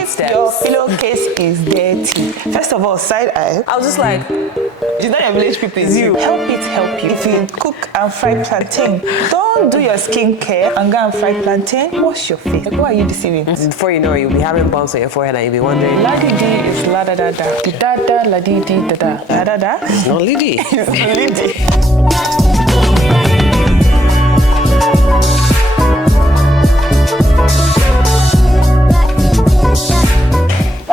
if your pillowcase is dirty, first of all, side eye. I was just like, it's not your village people, it's you. Help you. If you cook and fry plantain, don't do your skincare and go and fry plantain. Wash your face. Like, who are you deceiving? before you know it, you'll be having bumps on your forehead and you'll be wondering. La di di is la da da da. Di da da la di di da da. La da da. It's not lady. It's not lady.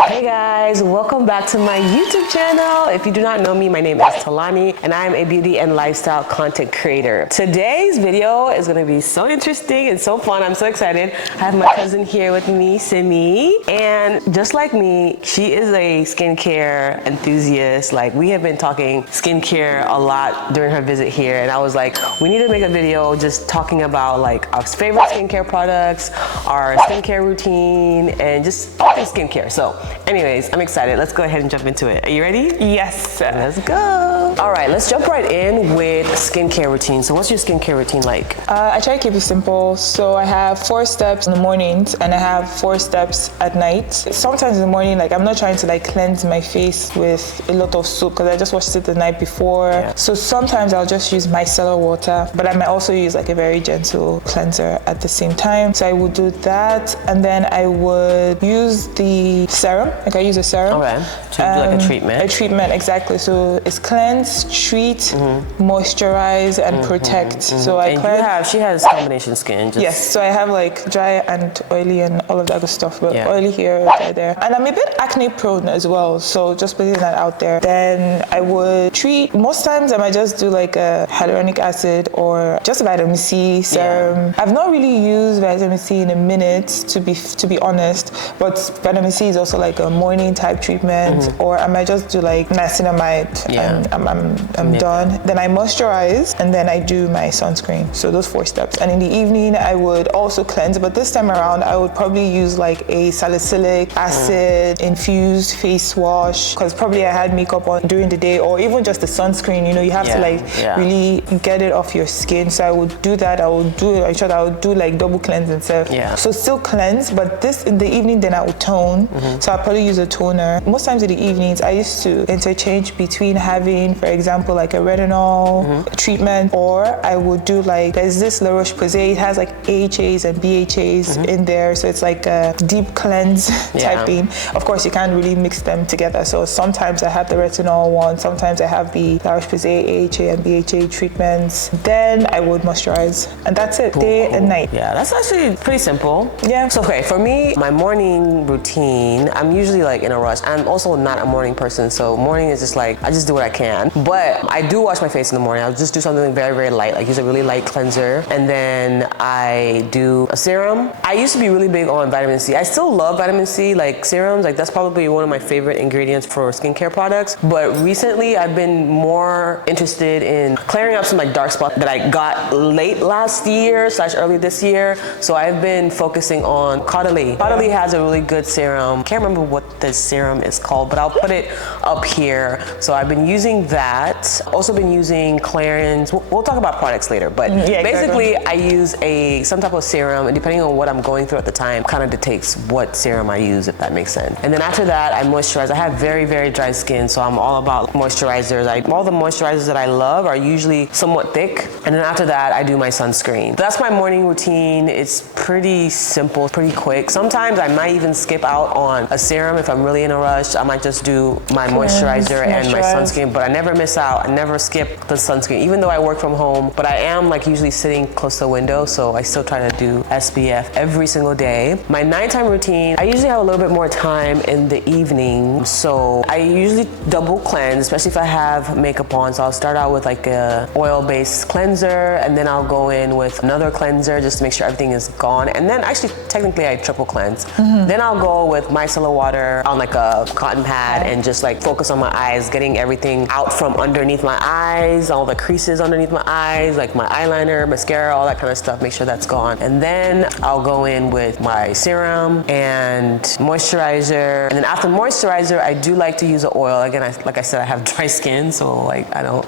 Hey guys, welcome back to my YouTube channel. If you do not know me, my name is Tolani and I'm a beauty and lifestyle content creator. Today's video is going to be so interesting and so fun. I'm so excited. I have my cousin here with me, Simi, and just like me, she is a skincare enthusiast. Like, we have been talking skincare a lot during her visit here, and I was like, we need to make a video just talking about like our favorite skincare products, our skincare routine, and just all things skincare. So anyways, I'm excited. Let's go ahead and jump into it. Are you ready? Yes. Let's go. All right, let's jump right in with skincare routine. So what's your skincare routine like? I try to keep it simple. So I have 4 steps in the mornings and I have 4 steps at night. Sometimes in the morning, like I'm not trying to like cleanse my face with a lot of soap because I just washed it the night before. Yeah. So sometimes I'll just use micellar water, but I might also use like a very gentle cleanser at the same time. So I would do that, and then I would use the serum. Like I use a serum. Okay. So you do like a treatment. A treatment, exactly. So it's cleanse, treat, moisturize, and protect. So I cleanse. She has combination skin. Yes. So I have like dry and oily and all of that good stuff. But oily here, dry there, and I'm a bit acne prone as well. So just putting that out there. Then I would treat. Most times I might just do like a hyaluronic acid or just vitamin C serum. I've not really used vitamin C in a minute, to be honest. But vitamin C is also like a morning type treatment, or I might just do like niacinamide and I'm done. Then I moisturize and then I do my sunscreen. So those 4 steps. And in the evening I would also cleanse, but this time around I would probably use like a salicylic acid infused face wash, because probably I had makeup on during the day, or even just the sunscreen. You know, you have to like really get it off your skin. So I would do that. I would do like double cleanse and stuff. So still cleanse, but this in the evening then I would tone. So I'll probably use a toner. Most times in the evenings, I used to interchange between having, for example, like a retinol treatment, or I would do like, there's this La Roche-Posay, it has like AHAs and BHAs in there. So it's like a deep cleanse type thing. Of course, you can't really mix them together. So sometimes I have the retinol one, sometimes I have the La Roche-Posay AHA and BHA treatments. Then I would moisturize, and that's it, day and night. Yeah, that's actually pretty simple. Yeah. So okay, for me, my morning routine, I'm usually like in a rush. I'm also not a morning person, so morning is just like, I just do what I can. But I do wash my face in the morning. I'll just do something very, very light, like use a really light cleanser. And then I do a serum. I used to be really big on vitamin C. I still love vitamin C, like serums. Like that's probably one of my favorite ingredients for skincare products. But recently I've been more interested in clearing up some like dark spots that I got late last year / early this year. So I've been focusing on Caudalie. Caudalie has a really good serum. Can't remember what the serum is called, but I'll put it up here. So I've been using that. Also been using Clarins. We'll talk about products later, but basically I use some type of serum, and depending on what I'm going through at the time, kind of dictates what serum I use, if that makes sense. And then after that, I moisturize. I have very, very dry skin, so I'm all about moisturizers. All the moisturizers that I love are usually somewhat thick. And then after that, I do my sunscreen. That's my morning routine. It's pretty simple, pretty quick. Sometimes I might even skip out on a serum if I'm really in a rush. I might just do my moisturizer and my sunscreen, but I never miss out. I never skip the sunscreen, even though I work from home. But I am like usually sitting close to the window, so I still try to do SPF every single day. My nighttime routine, I usually have a little bit more time in the evening, so I usually double cleanse, especially if I have makeup on. So I'll start out with like a oil-based cleanser, and then I'll go in with another cleanser just to make sure everything is gone. And then actually, technically, I triple cleanse. Then I'll go with micellar water on like a cotton pad and just like focus on my eyes, getting everything out from underneath my eyes, all the creases underneath my eyes, like my eyeliner, mascara, all that kind of stuff, make sure that's gone. And then I'll go in with my serum and moisturizer. And then after moisturizer, I do like to use an oil. Again, like I said, I have dry skin, so like I don't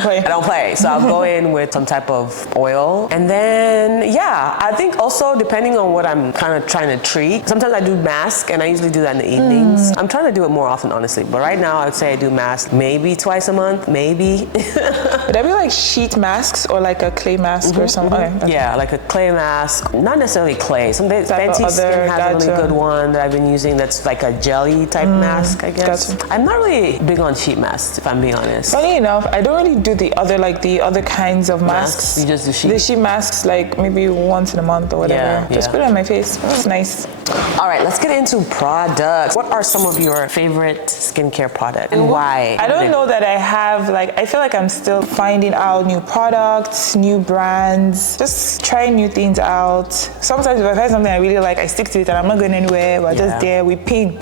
play. I don't play. So I'll go in with some type of oil. And then, yeah, I think also depending on what I'm kind of trying to treat, sometimes I do mask, and I usually do that in the evenings. I'm trying to do it more often, honestly. But right now, I would say I do mask maybe twice a month, maybe. Would that be like sheet masks or like a clay mask or something? Okay. Yeah, like a clay mask. Not necessarily clay. Some Fenty Skin has a really good one that I've been using that's like a jelly type mask, I guess. Gotcha. I'm not really big on sheet masks, if I'm being honest. Funny enough, I don't really do the other kinds of masks. You just do sheet? The sheet masks like maybe once in a month or whatever. Just put it on my face. It's nice. All right, let's get into products. What are some of your favorite skincare products and why? I don't know that I have, like, I feel like I'm still finding out new products, new brands, just trying new things out. Sometimes if I find something I really like, I stick to it and I'm not going anywhere, but just there with pain.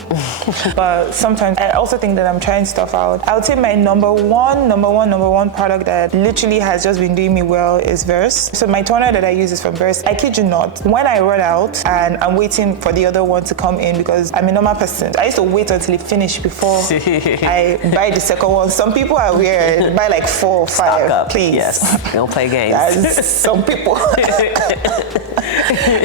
But sometimes I also think that I'm trying stuff out. I would say my number one product that literally has just been doing me well is Verse. So my toner that I use is from Verse. I kid you not, when I run out and I'm waiting for the other one to come in because I'm a normal person, I used to wait until it finished before I buy the second one. Some people are weird, buy like 4 or 5, please. Yes, don't play games. That's some people.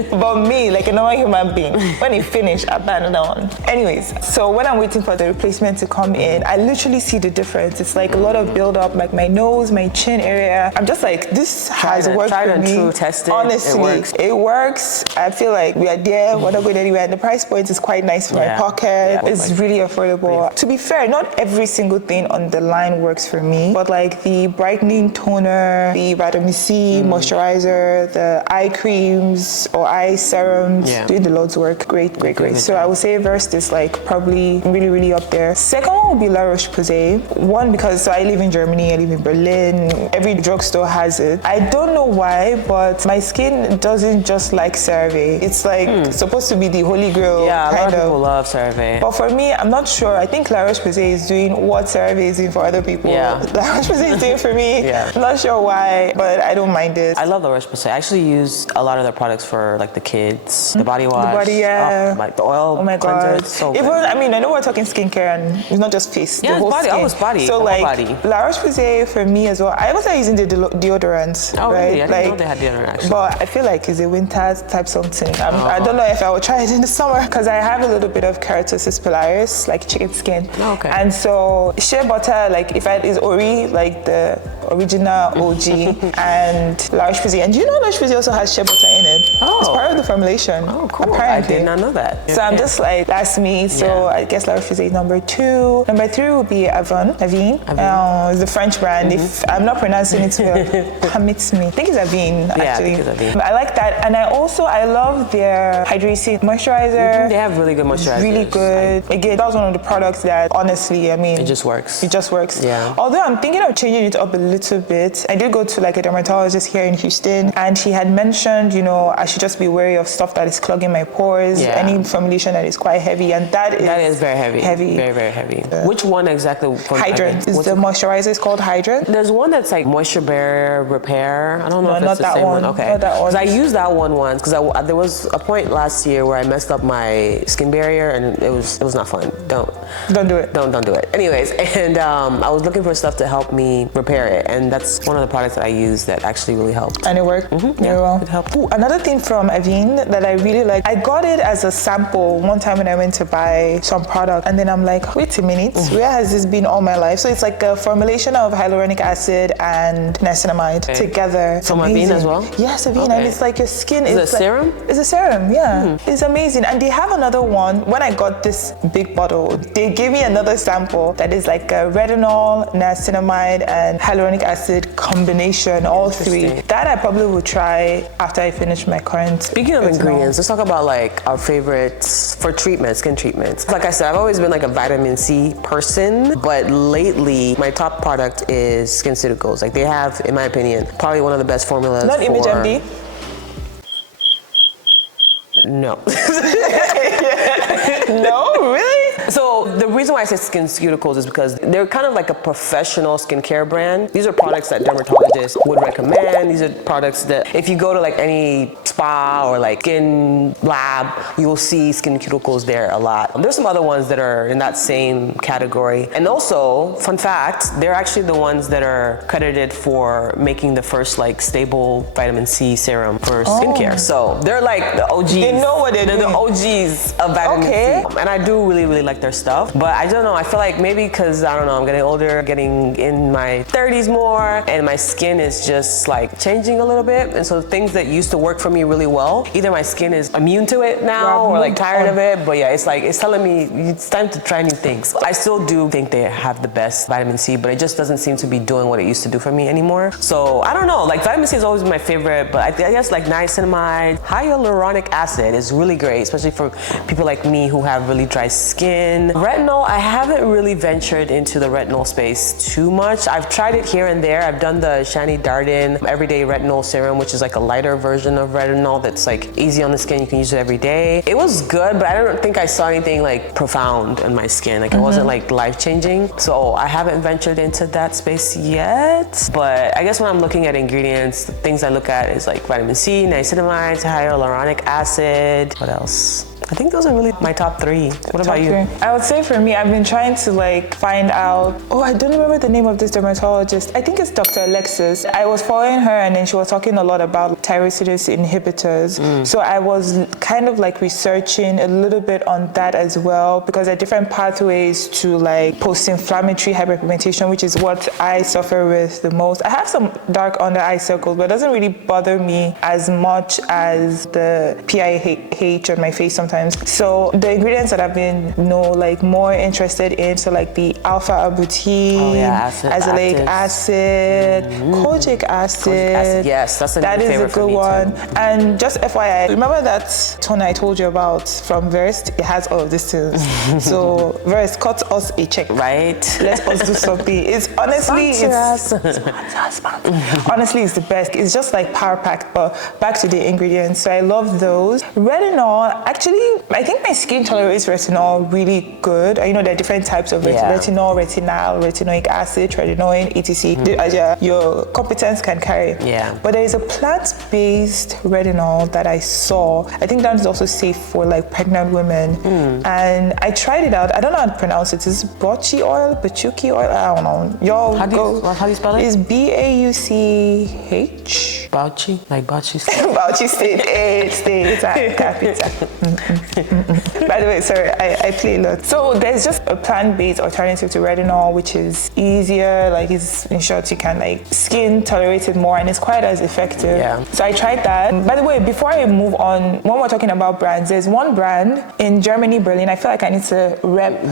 But me, like a normal human being, when it finished, I buy another one. Anyways, so when I'm waiting for the replacement to come in, I literally see the difference. It's like a lot of build up, like my nose, my chin area. I'm just like, this has worked for me. True, test it. Honestly, it works. I feel like we are there, we're not going anywhere. And the price point is quite nice for my pocket. It's really affordable. To be fair, not every single thing on the line works for me, but like the brightening toner, the vitamin C moisturizer, the eye creams or eye serums, doing the Lord's work. Great. So I would say Verse is like probably really up there. Second one would be La Roche-Posay. One, because I live in Germany, I live in Berlin. Every drugstore has it. I don't know why, but my skin doesn't just like CeraVe. It's like supposed to be the holy grail. Yeah, a lot of people love CeraVe. But for me, I'm not sure. I think La Roche-Posay is doing what CeraVe is doing for other people. Yeah. La Roche-Posay is doing for me. I'm not sure why, but I don't mind it. I love La Roche-Posay. I actually use a lot of their products for like the kids, the body wash, like the oil cleanser. It's so good. I mean, I know we're talking skincare and it's not just face. Yeah, the whole body. skin. Always body. So the like whole body. La Roche-Posay for me as well. I was using the deodorants. Oh, right? really? I didn't know they had deodorant actually. But I feel like it's a winter type something. I don't know if I would try it in the summer because I have a little bit of keratosis pilaris, like chicken skin. Oh, okay. And so shea butter, like if I is Ori, like the original OG, and La Roche-Posay. And do you know La Roche-Posay also has shea butter in it? Oh. It's part of the formulation. Oh, cool. Apparently. I did not know that. So I'm just like, that's me. So I guess La Roche-Posay is number 2. Number 3 would be Avène. It's the French brand. If I'm not pronouncing it well, permits me. I think it's Avène, actually. Yeah, I think it's Avène. I like that. And I love their hydrating moisturizer. They have really good moisturizers. Really good. Again, that was one of the products that, honestly, I mean, it just works. Yeah. Although I'm thinking of changing it up a little bit. I did go to like a dermatologist here in Houston, and he had mentioned, I should just be wary of stuff that is clogging my pores, any formulation that is quite heavy, and that is very heavy. Very heavy. Which one exactly? Hydrant. Is the moisturizer is called Hydrant? There's one that's like Moisture Barrier Repair. I don't know if it's the same one. Okay. Not that one. Because I used that one once because there was a point last year where I messed up my skin barrier and it was not fun. Don't do it. Don't do it. Anyways, and I was looking for stuff to help me repair it, and that's one of the products that I use that actually really helped. And it worked very well. It helped. Ooh, another thing from Avène that I really like, I got it as a sample one time when I went to buy some product, and then I'm like, wait a minute, where has this been all my life? So it's like a formulation of hyaluronic acid and niacinamide together. From Avène as well? Yes, Avène, and it's like your skin is a serum? It's a serum, yeah. It's amazing. And they have another one. When I got this big bottle, they gave me another sample that is like a retinol, niacinamide, and hyaluronic acid combination, all 3. That I probably will try after I finish my current. Speaking of ingredients, let's talk about like our favorites for treatments, skin treatments. Like I said, I've always been like a vitamin C person, but lately my top product is SkinCeuticals. Like they have, in my opinion, probably one of the best formulas. Not Image MD? No. No, really? So the reason why why I say SkinCeuticals is because they're kind of like a professional skincare brand. These are products that dermatologists would recommend. These are products that if you go to like any spa or like skin lab, you'll see SkinCeuticals there a lot. There's some other ones that are in that same category. And also, fun fact, they're actually the ones that are credited for making the first like stable vitamin C serum for skincare. So they're like the OGs. They know what they're doing. The OGs of vitamin C. And I do really, really like their stuff. But I don't know, I feel like maybe because, I don't know, I'm getting older, getting in my 30s more, and my skin is just like changing a little bit. And so things that used to work for me really well, either my skin is immune to it now or like tired of it. But yeah, it's like, it's telling me it's time to try new things. I still do think they have the best vitamin C, but it just doesn't seem to be doing what it used to do for me anymore. So I don't know, like vitamin C has always been my favorite, but I guess like niacinamide, hyaluronic acid is really great, especially for people like me who have really dry skin. Retinol, I haven't really ventured into the retinol space too much. I've tried it here and there. I've done the Shani Darden Everyday Retinol Serum, which is like a lighter version of retinol that's like easy on the skin. You can use it every day. It was good, but I don't think I saw anything like profound in my skin. Like it wasn't like life-changing. So I haven't ventured into that space yet. But I guess when I'm looking at ingredients, the things I look at is like vitamin C, niacinamide, hyaluronic acid. What else? I think those are really my top three. What about you? I would say for me, I've been trying to like find out, I don't remember the name of this dermatologist. I think it's Dr. Alexis. I was following her and then she was talking a lot about tyrosinase inhibitors. So I was kind of like researching a little bit on that as well, because there are different pathways to like post-inflammatory hyperpigmentation, which is what I suffer with the most. I have some dark under eye circles, but it doesn't really bother me as much as the PIH on my face sometimes. So the ingredients that I've been like more interested in, so like the alpha arbutin, azelaic acid, kojic acid. Yes, that's that is a good one. And just FYI, remember that toner I told you about from Versed? It has all of these things. So Versed, cut us a check. Right. Let us do something. It's honestly, honestly, it's the best. It's just like power packed, but back to the ingredients. So I love those. Retinol, actually, I think my skin tolerates retinol really good. You know, there are different types of retinol, retinal, retinoic acid, tretinoin, etc. As your competence can carry. But there is a plant-based retinol that I saw. I think that is also safe for like pregnant women. And I tried it out. I don't know how to pronounce it. It's bachuchi oil, I don't know. How do you spell it? It's Bauch. Bauchi, like Bauchi State. Bauchi State, capital. By the way, sorry, I play a lot. So there's just a plant-based alternative to retinol, which is easier, like it's in short, you can like skin tolerate it more and it's quite as effective. So I tried that. By the way, before I move on, when we're talking about brands, there's one brand in Germany, Berlin. I feel like I need to rep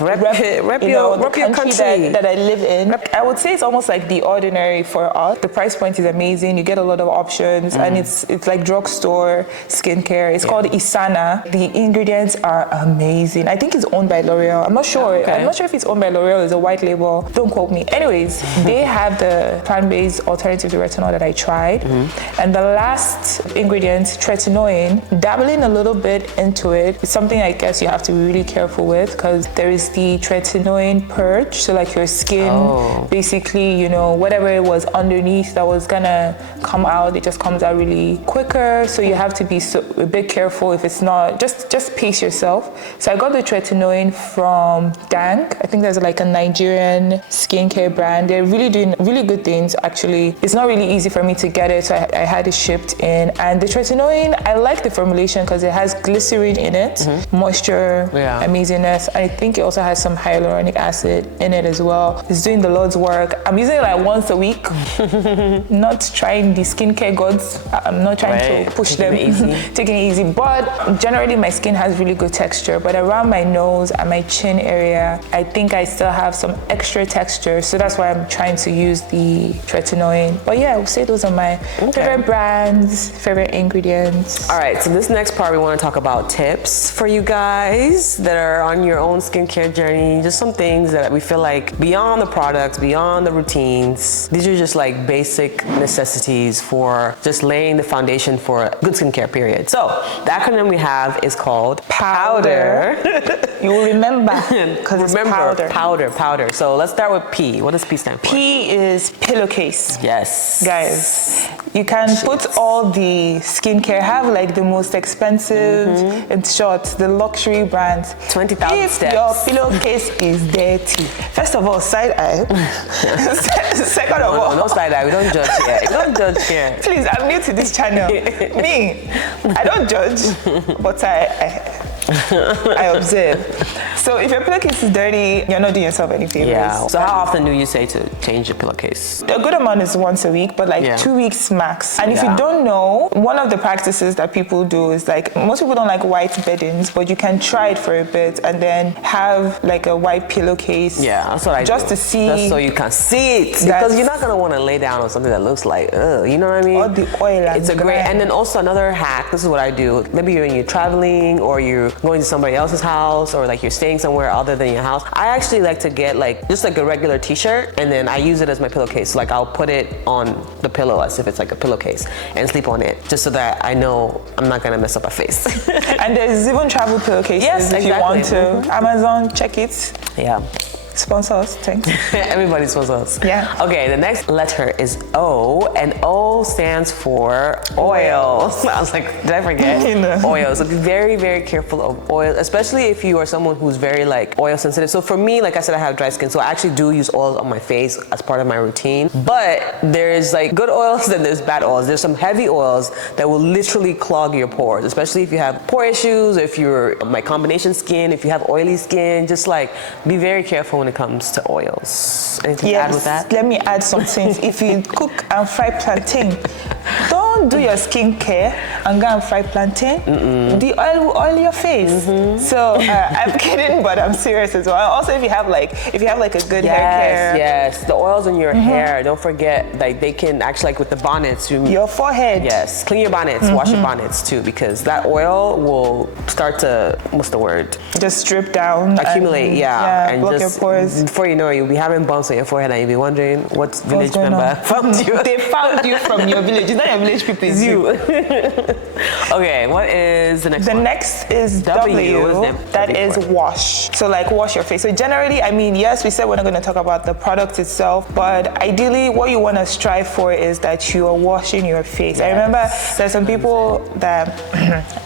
your country that I live in. I would say it's almost like The Ordinary for us. The price point is amazing. You get a lot of options and it's like drugstore skincare. It's called Isana. The ingredients are amazing. I think it's owned by L'Oreal. I'm not sure. I'm not sure if it's owned by L'Oreal. It's a white label. Don't quote me. Anyways, they have the plant-based alternative to retinol that I tried. And the last ingredient, tretinoin, dabbling a little bit into it, it's something I guess you have to be really careful with, because there is the tretinoin purge. So like your skin, basically, you know, whatever it was underneath that was gonna come out, it just comes out really quicker. So you have to be a bit careful if it's not, just pace yourself. So I got the tretinoin from Dank. I think there's like a Nigerian skincare brand. They're really doing really good things, actually. It's not really easy for me to get it, so I had it shipped in. And the tretinoin, I like the formulation because it has glycerin in it, moisture, amazingness. I think it also has some hyaluronic acid in it as well. It's doing the Lord's work. I'm using it like once a week. Not trying the skincare gods. I'm not trying to push them, taking it easy. But generally my skin has really good texture, but around my nose and my chin area, I think I still have some extra texture. So that's why I'm trying to use the tretinoin. But yeah, I would say those are my favorite brands, favorite ingredients. All right, so this next part, we want to talk about tips for you guys that are on your own skincare journey. Just some things that we feel like beyond the products, beyond the routines, these are just like basic necessities for just laying the foundation for a good skincare period. So the acronym we have have is called powder. You will remember because it's powder. So let's start with P. What does P stand for? P is pillowcase. Yes. Guys, you can put all the skincare, have like the most expensive, in short, the luxury brands. 20,000 steps. If your pillowcase is dirty, first of all, side eye. Second of all, no side eye. We don't judge here. We don't judge here. Please, I'm new to this channel. Me, I don't judge, but I observe. So if your pillowcase is dirty, you're not doing yourself any favors. Yeah. So how often do you say to change your pillowcase? A good amount is once a week, but like 2 weeks max. And if you don't know, one of the practices that people do is like, most people don't like white beddings, but you can try it for a bit and then have like a white pillowcase. Yeah, that's what I do. Just to see. Just so you can see it. Because you're not going to want to lay down on something that looks like, you know what I mean? All the oil and it's a great, and then also another hack, this is what I do. Maybe when you're traveling or you're going to somebody else's house or like you're staying somewhere other than your house. I actually like to get like just like a regular t-shirt and then I use it as my pillowcase. So like I'll put it on the pillow as if it's like a pillowcase and sleep on it just so that I know I'm not gonna mess up my face. And there's even travel pillowcases if you want to. Amazon, check it. Yeah. Sponsor us, thanks. Everybody sponsors us. Yeah. Okay, the next letter is O, and O stands for oil. I was like, did I forget? Oil. So be very, very careful of oil, especially if you are someone who's very like oil sensitive. So for me, like I said, I have dry skin, so I actually do use oils on my face as part of my routine. But there's like good oils and there's bad oils. There's some heavy oils that will literally clog your pores, especially if you have pore issues, if you're like combination skin, if you have oily skin, just like be very careful when it comes to oils. Anything to add with that? Let me add some things. If you cook and fry plantain, don't do your skincare and go and fry plantain. The oil will oil your face. So I'm kidding, but I'm serious as well. Also, if you have like a good hair care. Yes, the oils in your hair. Don't forget, like they can actually like with the bonnets. Your forehead. Yes, clean your bonnets. Wash your bonnets too, because that oil will start to what's the word? Just drip down. Accumulate. And block just, your pores. Before you know it, you'll be having bumps on your forehead and you'll be wondering what village member found you. They found you from your village. It's not your village people, it's you. Okay, what is the next one? The next is W. That is wash. So like wash your face. So generally, I mean, yes, we said we're not going to talk about the product itself, but ideally what you want to strive for is that you are washing your face. I remember there's some people that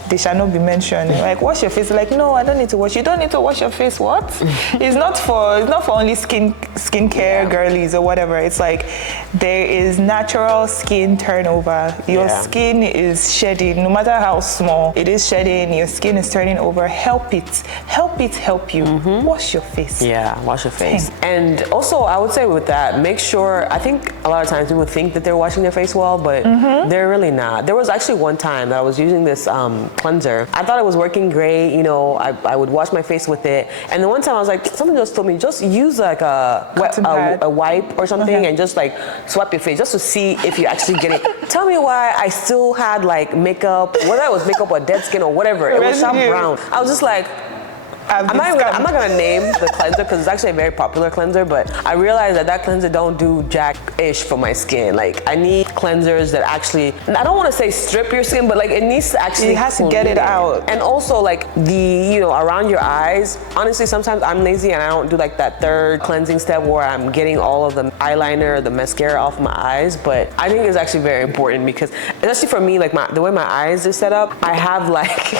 they shall not be mentioned. Like wash your face. Like, no, I don't need to wash. You don't need to wash your face. What? It's not for only skincare girlies or whatever. It's like there is natural skin turnover. Your skin is shedding, no matter how small it is shedding. Your skin is turning over. Help you. Wash your face. Yeah, wash your face. And also, I would say with that, make sure. I think a lot of times people think that they're washing their face well, but they're really not. There was actually one time that I was using this cleanser. I thought it was working great. You know, I would wash my face with it, and the one time I was like, someone just told me just use like a wipe or something and just like swipe your face just to see if you actually get it. Tell me why I still had like makeup, whether it was makeup or dead skin or whatever. It was some brown. I was just like, I'm not gonna name the cleanser because it's actually a very popular cleanser, but I realized that cleanser don't do jack-ish for my skin. Like I need cleansers that actually, I don't want to say strip your skin, but like it needs to actually, it has to get it out. And also like around your eyes, honestly sometimes I'm lazy and I don't do like that third cleansing step where I'm getting all of the eyeliner, the mascara off my eyes, but I think it's actually very important because especially for me, like the way my eyes are set up, I have like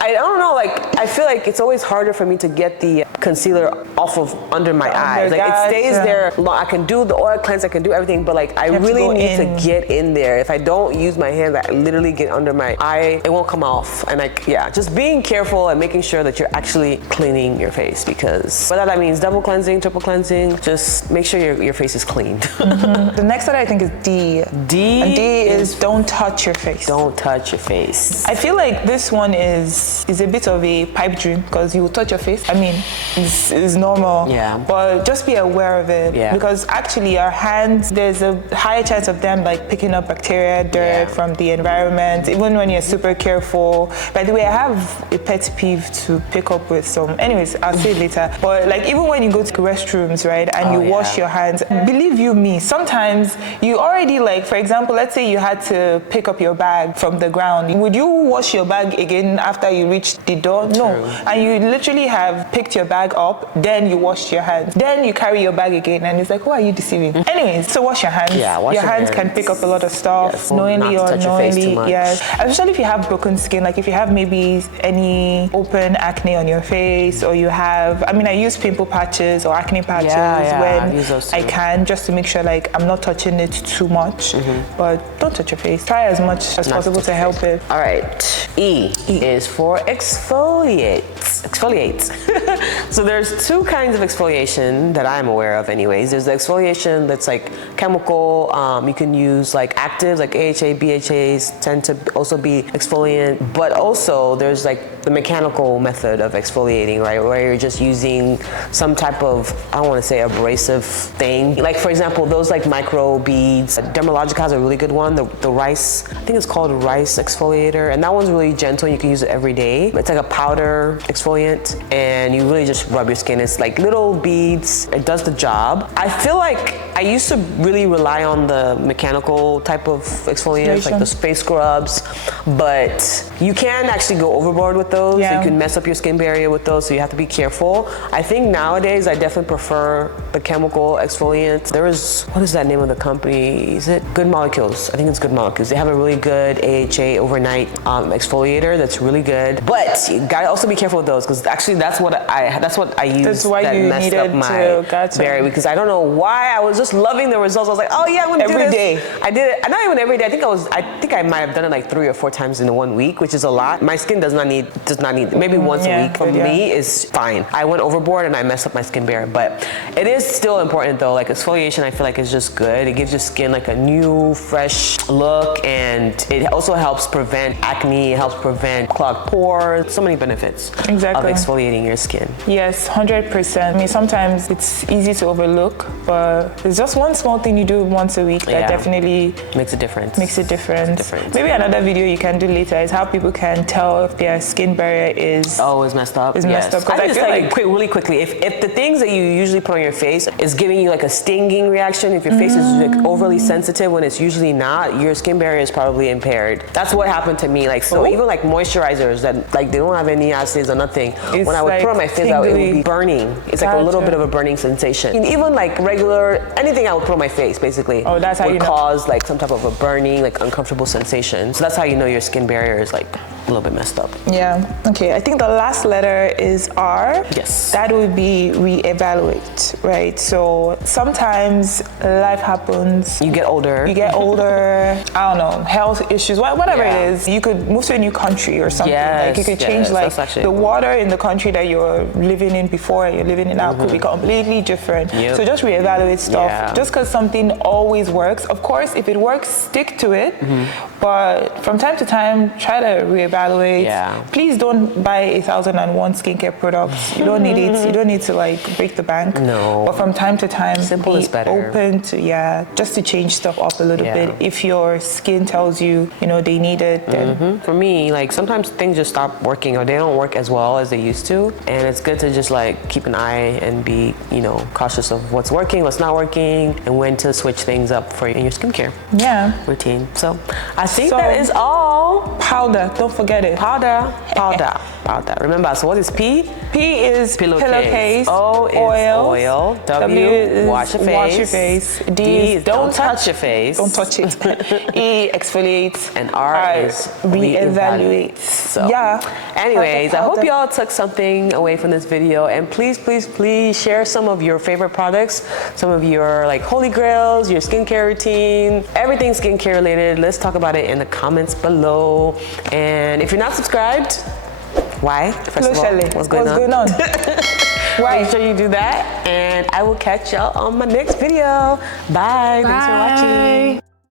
I don't know, like I feel like it's always harder for me to get the concealer off of under my eyes. Like it stays there long. I can do the oil cleanse, I can do everything, but like I really need to get in there. If I don't use my hands, I literally get under my eye, it won't come off. And like, just being careful and making sure that you're actually cleaning your face, because whether that means double cleansing, triple cleansing, just make sure your face is cleaned. The next one I think is D. D is don't touch your face. Don't touch your face. I feel like this one is a bit of a pipe dream because you will touch your face. I mean, it's normal. Yeah. But just be aware of it. Yeah. Because actually our hands, there's a higher chance of them like picking up bacteria, dirt from the environment, even when you're super careful. By the way, I have a pet peeve to pick up with some. Anyways, I'll say it later. But like even when you go to restrooms, right, and you wash your hands, believe you me, sometimes you already like, for example, let's say you had to pick up your bag from the ground. Would you wash your bag again after you reached the door. No. And you literally have picked your bag up, then you washed your hands. Then you carry your bag again, and it's like, who are you deceiving? Anyways, so wash your hands. Yeah, wash your hands can pick up a lot of stuff, knowingly or unknowingly. Yes. Especially if you have broken skin, like if you have maybe any open acne on your face, or you have, I mean, I use pimple patches or acne patches when I can, just to make sure like I'm not touching it too much. But don't touch your face. Try as much as possible to help it. All right. E is for exfoliate. So there's two kinds of exfoliation that I'm aware of anyways. There's the exfoliation that's like chemical. You can use like actives like AHA, BHAs tend to also be exfoliant, but also there's like the mechanical method of exfoliating, right? Where you're just using some type of, I don't want to say abrasive thing. Like for example, those like micro beads. Dermalogica has a really good one, the rice, I think it's called rice exfoliator. And that one's really gentle. You can use it every day. It's like a powder exfoliant and you really just rub your skin. It's like little beads. It does the job. I feel like I used to really rely on the mechanical type of exfoliants, like the face scrubs, but you can actually go overboard with those. You can mess up your skin barrier with those, so you have to be careful. I think nowadays I definitely prefer the chemical exfoliants. There is, what is that name of the company? Is it Good Molecules? I think it's Good Molecules. They have a really good AHA overnight exfoliator that's really good, but you gotta also be careful with those, because actually that's what I use. That's why that you messed needed up my to barrier, because I don't know why I was just loving the results. I was like, oh yeah, I'm gonna do this every day. I did it, not even every day. I think I might have done it like 3 or 4 times in 1 week, which is a lot. My skin does not need maybe once a week for me is fine. I went overboard and I messed up my skin barrier, but it is still important though. Like exfoliation, I feel like is just good. It gives your skin like a new, fresh look, and it also helps prevent acne. It helps prevent clogged pores. So many benefits of exfoliating your skin. Yes, 100%. I mean, sometimes it's easy to overlook, but it's just one small thing you do once a week that definitely makes a difference. Maybe another video you can do later is how people can tell if their skin barrier is messed up. Messed up. I feel like really quickly, if the things that you usually put on your face is giving you like a stinging reaction, if your face is like overly sensitive when it's usually not, your skin barrier is probably impaired. That's what happened to me. Like even like moisturizers that like they don't have any acids or nothing. When I would put on my face, it would be burning. It's like a little bit of a burning sensation. And even like anything I would put on my face basically would cause like some type of a burning, like uncomfortable sensation. So that's how you know your skin barrier is like a little bit messed up. Yeah. Okay. I think the last letter is R. Yes. That would be reevaluate, right? So sometimes life happens. You get older. I don't know, health issues, whatever it is. You could move to a new country or something. Like you could change like the water in the country that you're living in before and you're living in now could be completely different. So just reevaluate stuff. Just because something always works. Of course, if it works, stick to it. But from time to time, try to reevaluate. Please don't buy 1,001 skincare products. You don't need it. You don't need to like break the bank. No. But from time to time, simple is better. Open to just to change stuff up a little bit. If your skin tells you, they need it, then for me, like sometimes things just stop working or they don't work as well as they used to, and it's good to just like keep an eye and be, cautious of what's working, what's not working, and when to switch things up for in your skincare routine. So I think that is all. Powder, don't forget it. Powder. Remember, so what is P? P is pillowcase. O is oil. W is wash your face. D is don't touch your face. Don't touch it. E, exfoliate. And R is reevaluate. So anyways, I hope y'all took something away from this video, and please share some of your favorite products, some of your like holy grails, your skincare routine, everything skincare related. Let's talk about it in the comments below. And if you're not subscribed, why? First of all, what's going on? Why? Make sure you do that, and I will catch y'all on my next video. Bye. Thanks for watching.